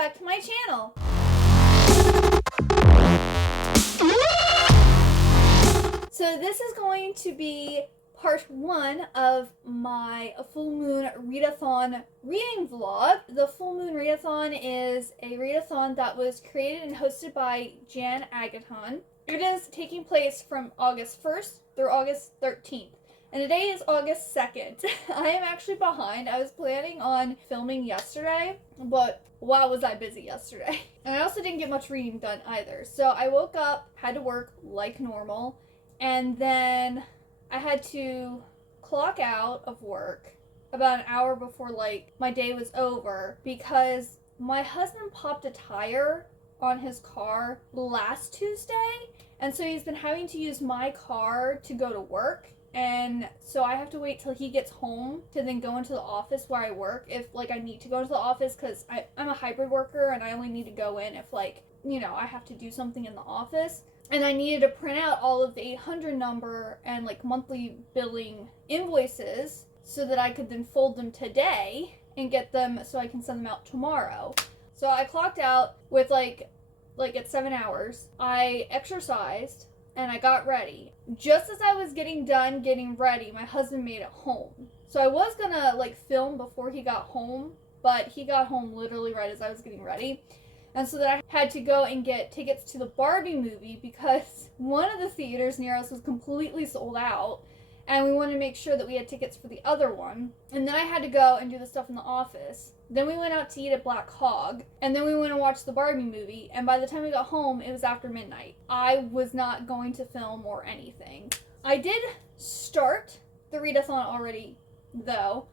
back to my channel. So this is going to be part 1 of my Full Moon Readathon reading vlog. The Full Moon Readathon is a readathon that was created and hosted by Jan Agathon. It is taking place from August 1st through August 13th. And today is August 2nd. I am actually behind. I was planning on filming yesterday, but wow, was I busy yesterday. And I also didn't get much reading done either. So I woke up, had to work like normal, and then I had to clock out of work about an hour before my day was over because my husband popped a tire on his car last Tuesday, and so he's been having to use my car to go to work. And so I have to wait till he gets home to then go into the office where I work if I need to go into the office, because I'm a hybrid worker and I only need to go in if I have to do something in the office. And I needed to print out all of the 800 number and monthly billing invoices so that I could then fold them today and get them so I can send them out tomorrow. So I clocked out with at 7 hours. I exercised and I got ready. Just as I was getting done getting ready, my husband made it home. So I was gonna film before he got home, but he got home literally right as I was getting ready. And so then I had to go and get tickets to the Barbie movie because one of the theaters near us was completely sold out, and we wanted to make sure that we had tickets for the other one. And then I had to go and do the stuff in the office. Then we went out to eat at Black Hog, and then we went and watched the Barbie movie, and by the time we got home, it was after midnight. I was not going to film or anything. I did start the readathon already, though.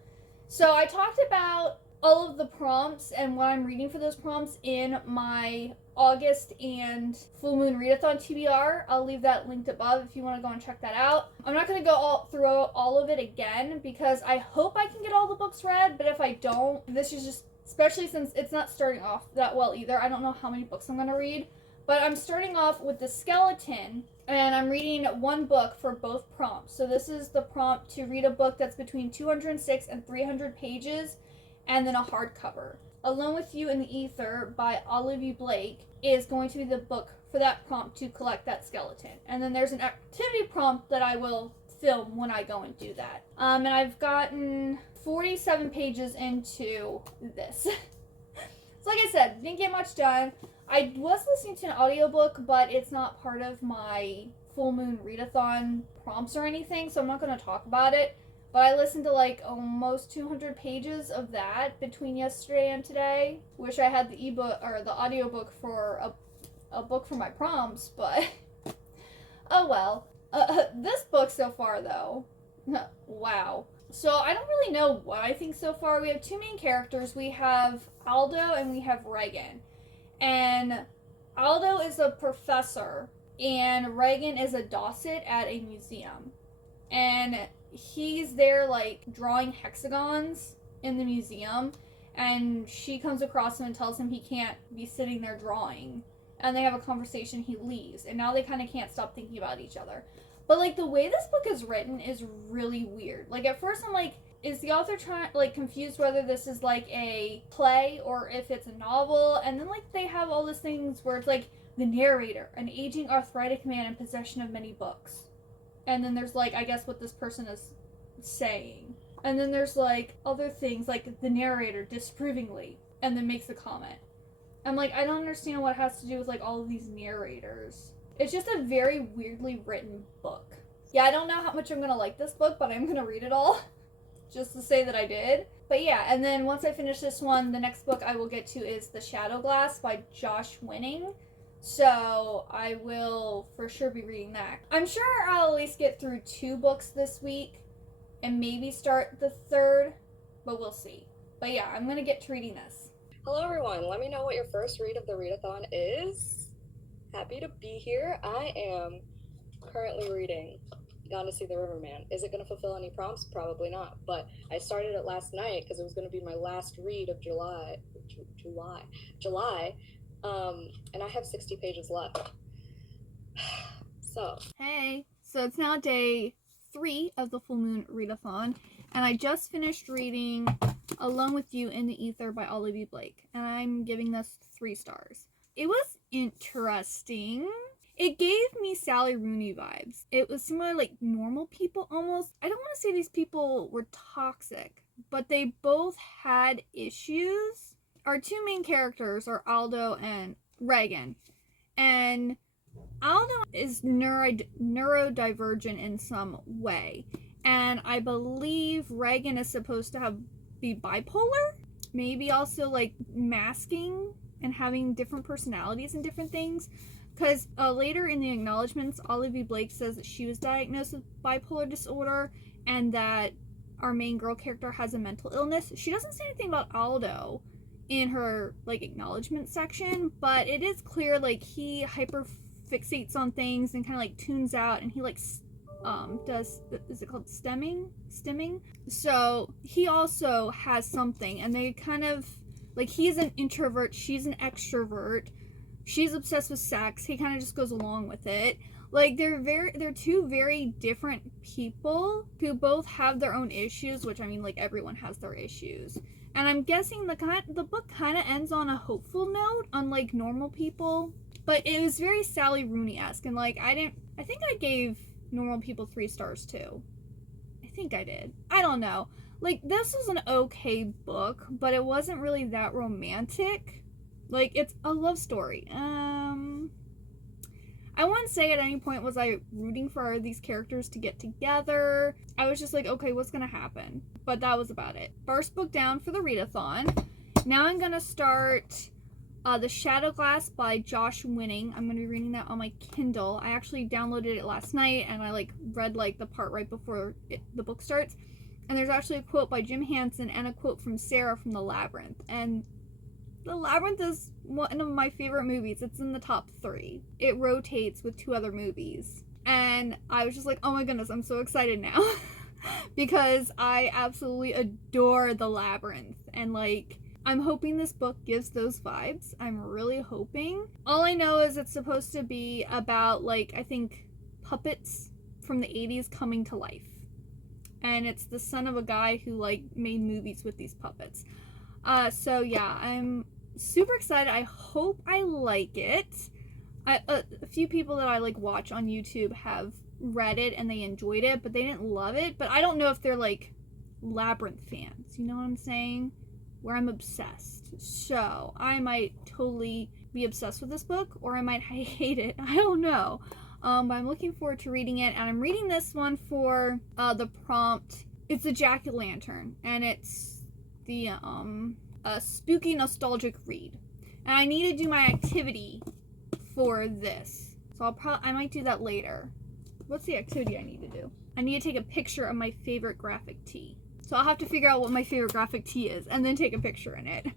So I talked about all of the prompts and what I'm reading for those prompts in my August and Full Moon Readathon TBR. I'll leave that linked above if you want to go and check that out. I'm not going to go through all of it again because I hope I can get all the books read, but if I don't, this is just, especially since it's not starting off that well either. I don't know how many books I'm going to read, but I'm starting off with the skeleton, and I'm reading one book for both prompts. So this is the prompt to read a book that's between 206 and 300 pages, and then a hardcover. Alone with You in the Ether by Olivia Blake is going to be the book for that prompt to collect that skeleton. And then there's an activity prompt that I will film when I go and do that. And I've gotten 47 pages into this. So like I said, didn't get much done. I was listening to an audiobook, but it's not part of my Full Moon Readathon prompts or anything, so I'm not going to talk about it. But I listened to almost 200 pages of that between yesterday and today. Wish I had the ebook or the audiobook for a book for my prompts, but oh well. This book so far though, wow. So I don't really know what I think so far. We have two main characters. We have Aldo and we have Reagan. And Aldo is a professor and Reagan is a docet at a museum. And he's there drawing hexagons in the museum, and she comes across him and tells him he can't be sitting there drawing, and they have a conversation. He leaves, and now they kind of can't stop thinking about each other. But the way this book is written is really weird. At first I'm is the author trying confused whether this is a play or if it's a novel? And then they have all these things where it's the narrator, an aging arthritic man in possession of many books. And then there's I guess what this person is saying. And then there's other things the narrator disapprovingly and then makes a comment. I'm I don't understand what it has to do with all of these narrators. It's just a very weirdly written book. Yeah, I don't know how much I'm gonna like this book, but I'm gonna read it all just to say that I did. But yeah, and then once I finish this one, the next book I will get to is The Shadow Glass by Josh Winning. So I will for sure be reading that. I'm sure I'll at least get through 2 books this week and maybe start the 3rd, but we'll see. But yeah, I'm going to get to reading this. Hello everyone, let me know what your first read of the readathon is. Happy to be here. I am currently reading Gone to See the Riverman. Is it going to fulfill any prompts? Probably not, but I started it last night because it was going to be my last read of July. And I have 60 pages left. So. Hey, so it's now day 3 of the Full Moon Readathon, and I just finished reading Alone with You in the Ether by Olivia Blake. And I'm giving this 3 stars. It was interesting. It gave me Sally Rooney vibes. It was similar, like normal people almost. I don't want to say these people were toxic, but they both had issues. Our 2 main characters are Aldo and Reagan. And Aldo is neurodivergent in some way. And I believe Reagan is supposed to be bipolar. Maybe also like masking and having different personalities and different things. Because later in the acknowledgments, Olivia Blake says that she was diagnosed with bipolar disorder and that our main girl character has a mental illness. She doesn't say anything about Aldo in her like acknowledgement section, but it is clear like he hyper fixates on things and kind of like tunes out, and he like does, is it called stimming? So he also has something, and they kind of like, he's an introvert, she's an extrovert, she's obsessed with sex, he kind of just goes along with it. Like they're 2 very different people who both have their own issues, which I mean like everyone has their issues. And I'm guessing the book kind of ends on a hopeful note, unlike normal people. But it was very Sally Rooney-esque, and like I think I gave Normal People 3 stars too. I think I did. I don't know. Like, this was an okay book, but it wasn't really that romantic. Like, it's a love story. I wouldn't say at any point was I rooting for these characters to get together. I was just like, okay, what's gonna happen? But that was about it. First book down for the readathon. Now I'm gonna start The Shadow Glass by Josh Winning. I'm gonna be reading that on my Kindle. I actually downloaded it last night, and I like read like the part right before the book starts. And there's actually a quote by Jim Hansen and a quote from Sarah from The Labyrinth. And The Labyrinth is one of my favorite movies. It's in the top 3. It rotates with 2 other movies. And I was just like, oh my goodness, I'm so excited now. Because I absolutely adore The Labyrinth. And like, I'm hoping this book gives those vibes. I'm really hoping. All I know is it's supposed to be about like, I think, puppets from the 80s coming to life. And it's the son of a guy who like made movies with these puppets. So yeah, I'm super excited. I hope I like it. A few people that I like watch on YouTube have read it and they enjoyed it, but they didn't love it. But I don't know if they're like Labyrinth fans. You know what I'm saying? Where I'm obsessed. So I might totally be obsessed with this book, or I might hate it. I don't know. But I'm looking forward to reading it, and I'm reading this one for the prompt. It's a jack-o'-lantern, and it's the a spooky nostalgic read, and I need to do my activity for this, so I might do that later. What's the activity I need to do? I need to take a picture of my favorite graphic tee. So I'll have to figure out what my favorite graphic tee is and then take a picture in it.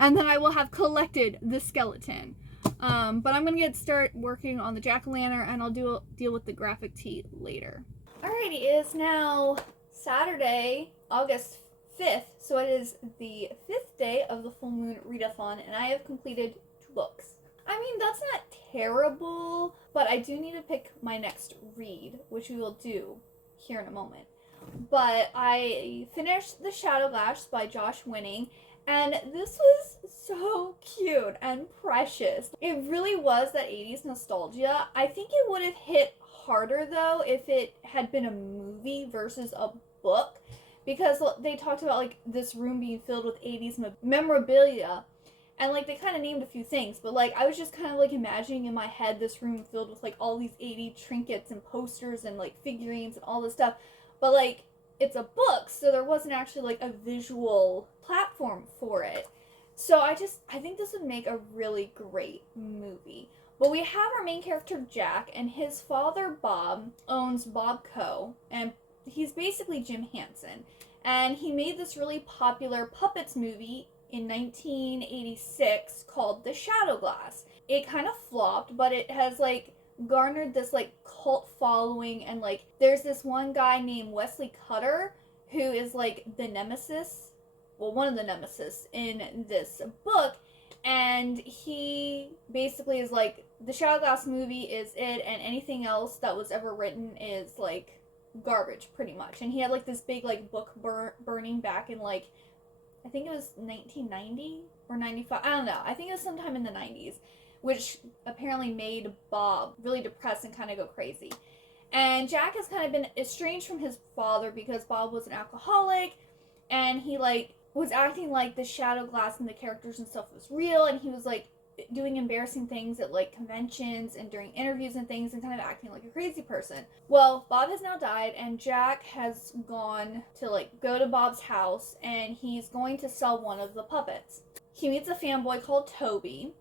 And then I will have collected the skeleton. But I'm going to start working on the jack-o'-lantern, and I'll deal with the graphic tee later. Alrighty, it is now Saturday, August 5th. So it is the 5th day of the Full Moon Readathon, and I have completed 2 books. I mean, that's not terrible, but I do need to pick my next read, which we will do here in a moment. But I finished The Shadow Glass by Josh Winning, and this was so cute and precious. It really was that 80s nostalgia. I think it would have hit harder, though, if it had been a movie versus a book, because they talked about, like, this room being filled with 80s memorabilia, and, like, they kind of named a few things, but, like, I was just kind of, like, imagining in my head this room filled with, like, all these 80s trinkets and posters and, like, figurines and all this stuff. But, like, it's a book, so there wasn't actually, like, a visual platform for it. So I think this would make a really great movie. But we have our main character, Jack, and his father, Bob, owns Bob Co., and he's basically Jim Hansen. And he made this really popular puppets movie in 1986 called The Shadow Glass. It kind of flopped, but it has, like, garnered this like cult following, and like there's this one guy named Wesley Cutter who is like the nemesis, well, one of the nemesis in this book, and he basically is like, the Shadow Glass movie is it, and anything else that was ever written is like garbage pretty much. And he had like this big like book burning back in like I think it was 1990 or 95. I don't know. I think it was sometime in the 90s, which apparently made Bob really depressed and kind of go crazy. And Jack has kind of been estranged from his father because Bob was an alcoholic, and he like was acting like the shadow glass and the characters and stuff was real, and he was like doing embarrassing things at like conventions and during interviews and things and kind of acting like a crazy person. Well, Bob has now died, and Jack has gone to like go to Bob's house, and he's going to sell one of the puppets. He meets a fanboy called Toby,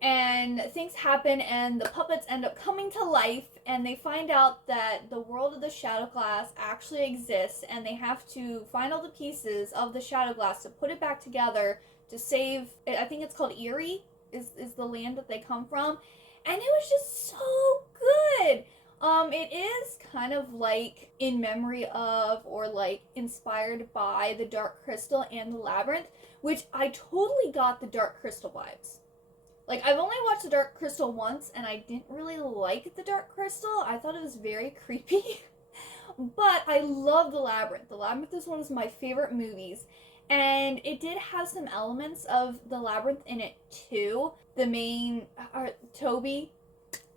and things happen, and the puppets end up coming to life, and they find out that the world of the shadow glass actually exists, and they have to find all the pieces of the shadow glass to put it back together to save, I think it's called Erie is the land that they come from, and it was just so good. It is kind of like in memory of, or like inspired by, the Dark Crystal and the Labyrinth, which I totally got the Dark Crystal vibes. Like, I've only watched the Dark Crystal once, and I didn't really like the Dark Crystal. I thought it was very creepy. But I love The Labyrinth. The Labyrinth is one of my favorite movies. And it did have some elements of The Labyrinth in it, too. The main, Toby,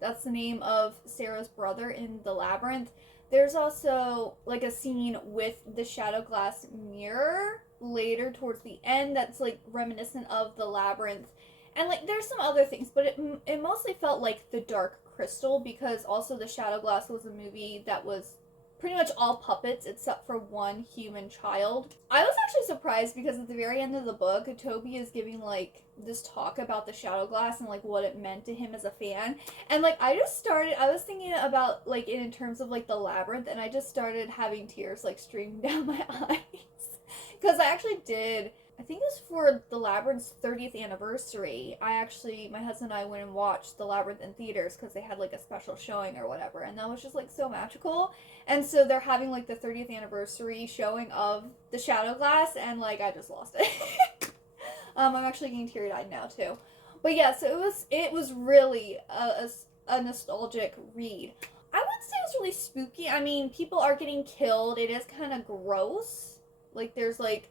that's the name of Sarah's brother in The Labyrinth. There's also, like, a scene with the shadow glass mirror later towards the end that's, like, reminiscent of The Labyrinth. And, like, there's some other things, but it mostly felt like the Dark Crystal, because also the Shadow Glass was a movie that was pretty much all puppets except for one human child. I was actually surprised because at the very end of the book, Toby is giving, like, this talk about the Shadow Glass and, like, what it meant to him as a fan. And, like, I was thinking about, like, in terms of, like, the Labyrinth, and I just started having tears, like, streaming down my eyes. Because I actually did... I think it was for the Labyrinth's 30th anniversary. My husband and I went and watched the Labyrinth in theaters because they had like a special showing or whatever, and that was just like so magical. And so they're having like the 30th anniversary showing of the Shadow Glass, and like I just lost it. I'm actually getting teary-eyed now too. But yeah, so it was really a nostalgic read. I wouldn't say it was really spooky. I mean, people are getting killed. It is kind of gross. Like, there's, like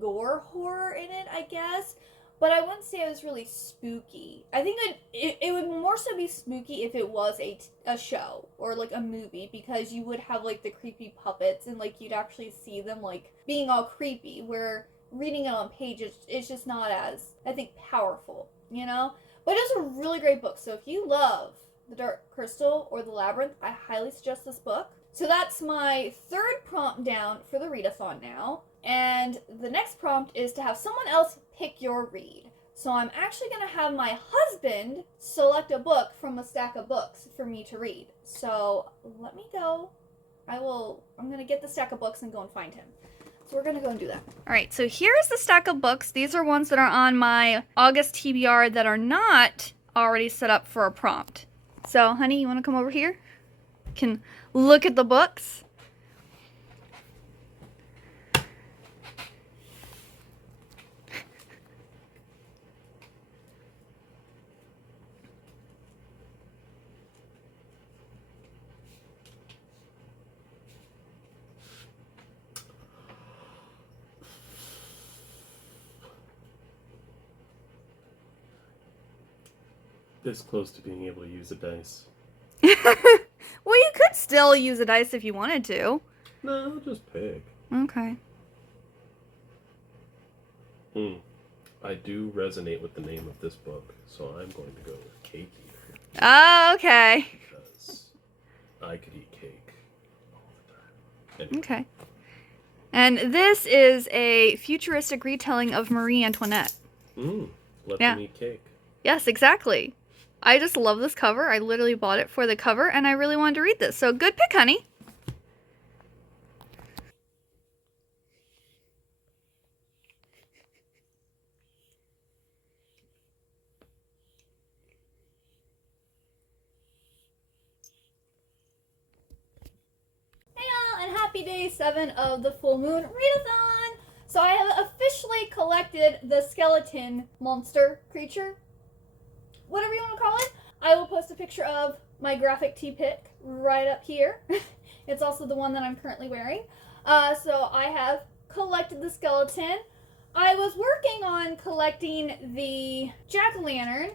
gore horror in it, I guess. But I wouldn't say it was really spooky. I think it would more so be spooky if it was a show or, like, a movie. Because you would have, like, the creepy puppets and, like, you'd actually see them, like, being all creepy. Where reading it on page, it's just not as, I think, powerful, you know? But it's a really great book. So if you love The Dark Crystal or The Labyrinth, I highly suggest this book. So that's my third prompt down for the readathon now. And the next prompt is to have someone else pick your read. So I'm actually going to have my husband select a book from a stack of books for me to read. So let me go. I'm going to get the stack of books and go and find him. So we're going to go and do that. All right, so here's the stack of books. These are ones that are on my August TBR that are not already set up for a prompt. So, honey, you want to come over here? Can look at the books. This close to being able to use a dice. Well, you could still use a dice if you wanted to. No, I'll just pick. Okay. I do resonate with the name of this book, so I'm going to go with Cake Eater. Oh, okay. Because I could eat cake all the time. Anyway. Okay. And this is a futuristic retelling of Marie Antoinette. Let Yeah. them eat cake. Yes, exactly. I just love this cover. I literally bought it for the cover, and I really wanted to read this. So good pick, honey. Hey y'all, and happy day 7 of the full moon readathon. So I have officially collected the skeleton monster creature, whatever you want to call it. I will post a picture of my graphic tee pick right up here. It's also the one that I'm currently wearing. So I have collected the skeleton. I was working on collecting the jack-o'-lantern,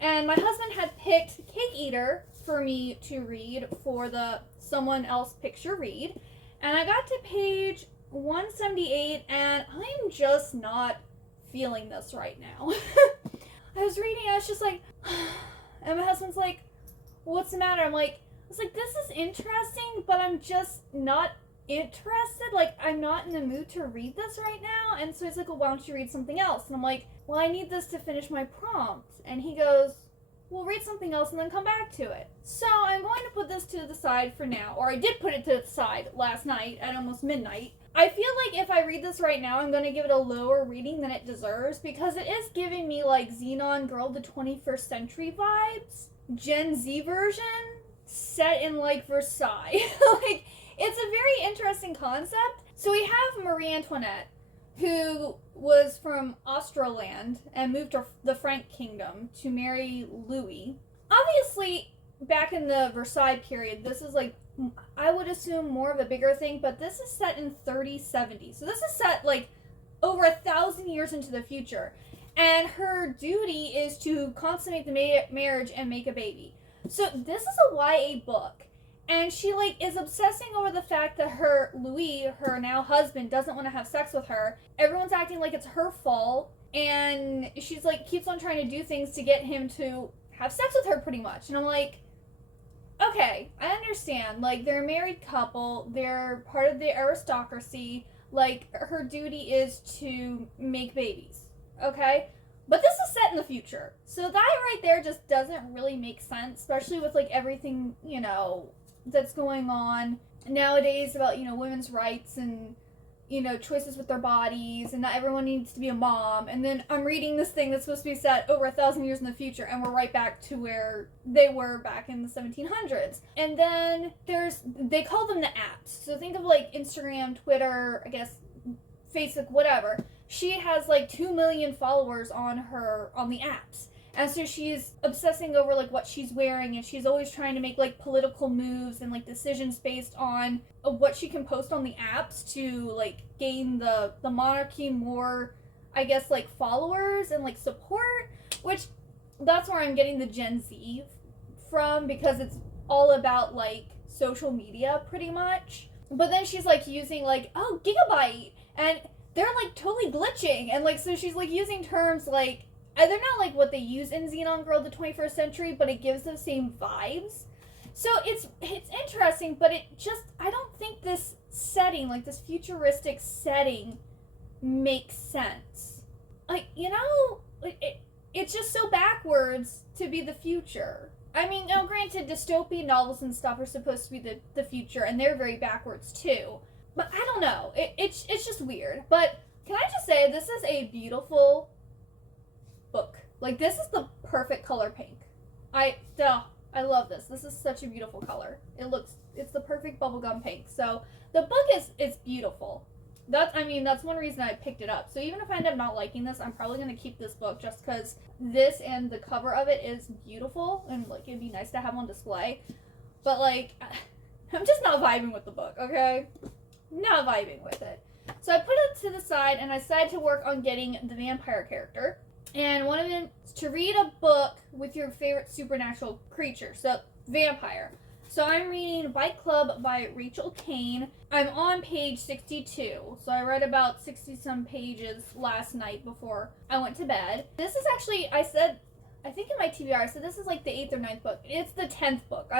and my husband had picked Cake Eater for me to read for the someone else picture read. And I got to page 178, and I'm just not feeling this right now. I was reading, I was just like, and my husband's like, what's the matter? I was like, this is interesting, but I'm just not interested. Like, I'm not in the mood to read this right now. And so he's like, well, why don't you read something else? And I'm like, well, I need this to finish my prompt. And he goes, well, read something else and then come back to it. So I'm going to put this to the side for now, or I did put it to the side last night at almost midnight. I feel like if I read this right now, I'm going to give it a lower reading than it deserves, because it is giving me like Xenon Girl of the 21st Century vibes. Gen Z version set in like Versailles. Like, it's a very interesting concept. So we have Marie Antoinette, who was from Australand and moved to the Frank Kingdom to marry Louis. Obviously, back in the Versailles period, this is like, I would assume more of a bigger thing, but this is set in 3070. So this is set like over 1,000 years into the future. And her duty is to consummate the marriage and make a baby. So this is a YA book. And she like is obsessing over the fact that her Louis, her now husband, doesn't want to have sex with her. Everyone's acting like it's her fault, and she's like keeps on trying to do things to get him to have sex with her pretty much. And I'm like, okay, I understand. Like, they're a married couple, they're part of the aristocracy, like her duty is to make babies. Okay? But this is set in the future. So that right there just doesn't really make sense, especially with like everything, you know, that's going on nowadays about, you know, women's rights and, you know, choices with their bodies, and not everyone needs to be a mom. And then I'm reading this thing that's supposed to be set over 1,000 years in the future, and we're right back to where they were back in the 1700s. And then they call them the apps. So think of like Instagram, Twitter, I guess Facebook, whatever. She has like 2 million followers on the apps. And so she's obsessing over like what she's wearing, and she's always trying to make like political moves and like decisions based on what she can post on the apps to like gain the monarchy more, I guess, like followers and like support, which that's where I'm getting the Gen Z from, because it's all about like social media pretty much. But then she's like using like, oh, gigabyte, and they're like totally glitching, and like so she's like using terms like, they're not like what they use in Xenon Girl of the 21st Century, but it gives the same vibes. So it's interesting, but I don't think this setting, like this futuristic setting, makes sense. Like, you know, it's just so backwards to be the future. I mean, you know, granted, dystopian novels and stuff are supposed to be the future, and they're very backwards too. But I don't know. It's just weird. But can I just say, this is a beautiful book. Like, this is the perfect color pink. I love this. This is such a beautiful color. It's the perfect bubblegum pink. So the book is beautiful. That's one reason I picked it up. So even if I end up not liking this, I'm probably going to keep this book just because this and the cover of it is beautiful, and like it'd be nice to have on display. But like, I'm just not vibing with the book, okay? Not vibing with it. So I put it to the side, and I decided to work on getting the vampire character. And one of them is to read a book with your favorite supernatural creature. So, vampire. So I'm reading Fight Club by Rachel Kane. I'm on page 62. So I read about 60-some pages last night before I went to bed. This is actually, I think in my TBR, I said this is like the 8th or 9th book. It's the 10th book.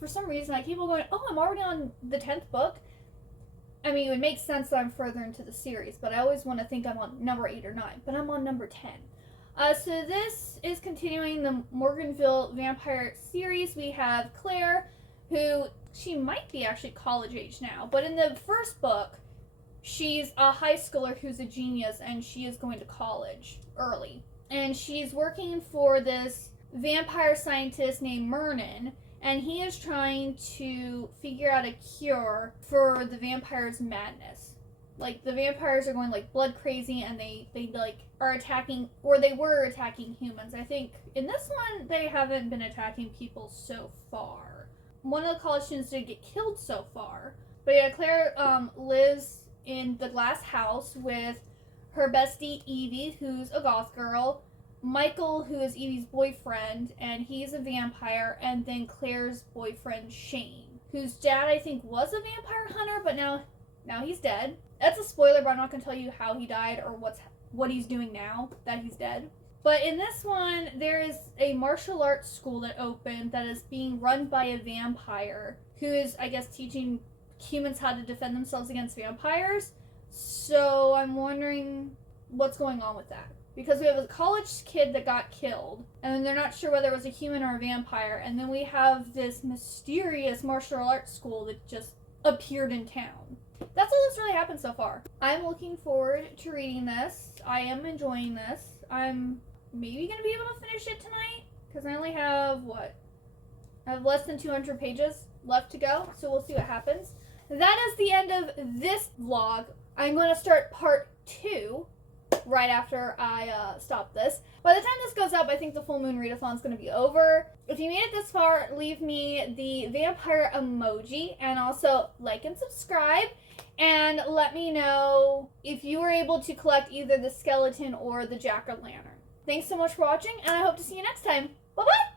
For some reason, I keep on going, oh, I'm already on the 10th book. I mean, it would make sense that I'm further into the series, but I always want to think I'm on number 8 or 9, but I'm on number 10. So this is continuing the Morganville Vampire series. We have Claire, who, she might be actually college age now, but in the first book, she's a high schooler who's a genius, and she is going to college early. And she's working for this vampire scientist named Mernon, and he is trying to figure out a cure for the vampires' madness. Like, the vampires are going, like, blood crazy, and they like, are attacking, or they were attacking humans. I think in this one, they haven't been attacking people so far. One of the college students did get killed so far. But yeah, Claire lives in the glass house with her bestie Evie, who's a goth girl, Michael, who is Evie's boyfriend, and he's a vampire, and then Claire's boyfriend Shane, whose dad I think was a vampire hunter, but now he's dead. That's a spoiler, but I'm not going to tell you how he died or what he's doing now that he's dead. But in this one, there is a martial arts school that opened that is being run by a vampire who is, I guess, teaching humans how to defend themselves against vampires. So I'm wondering what's going on with that. Because we have a college kid that got killed, and then they're not sure whether it was a human or a vampire, and then we have this mysterious martial arts school that just appeared in town. That's all that's really happened so far. I'm looking forward to reading this. I am enjoying this. I'm maybe going to be able to finish it tonight, because I only have, I have less than 200 pages left to go, so we'll see what happens. That is the end of this vlog. I'm going to start part 2 right after I stop this. By the time this goes up, I think the full moon readathon is going to be over. If you made it this far, leave me the vampire emoji, and also like and subscribe, and let me know if you were able to collect either the skeleton or the jack-o'-lantern. Thanks so much for watching, and I hope to see you next time. Bye-bye!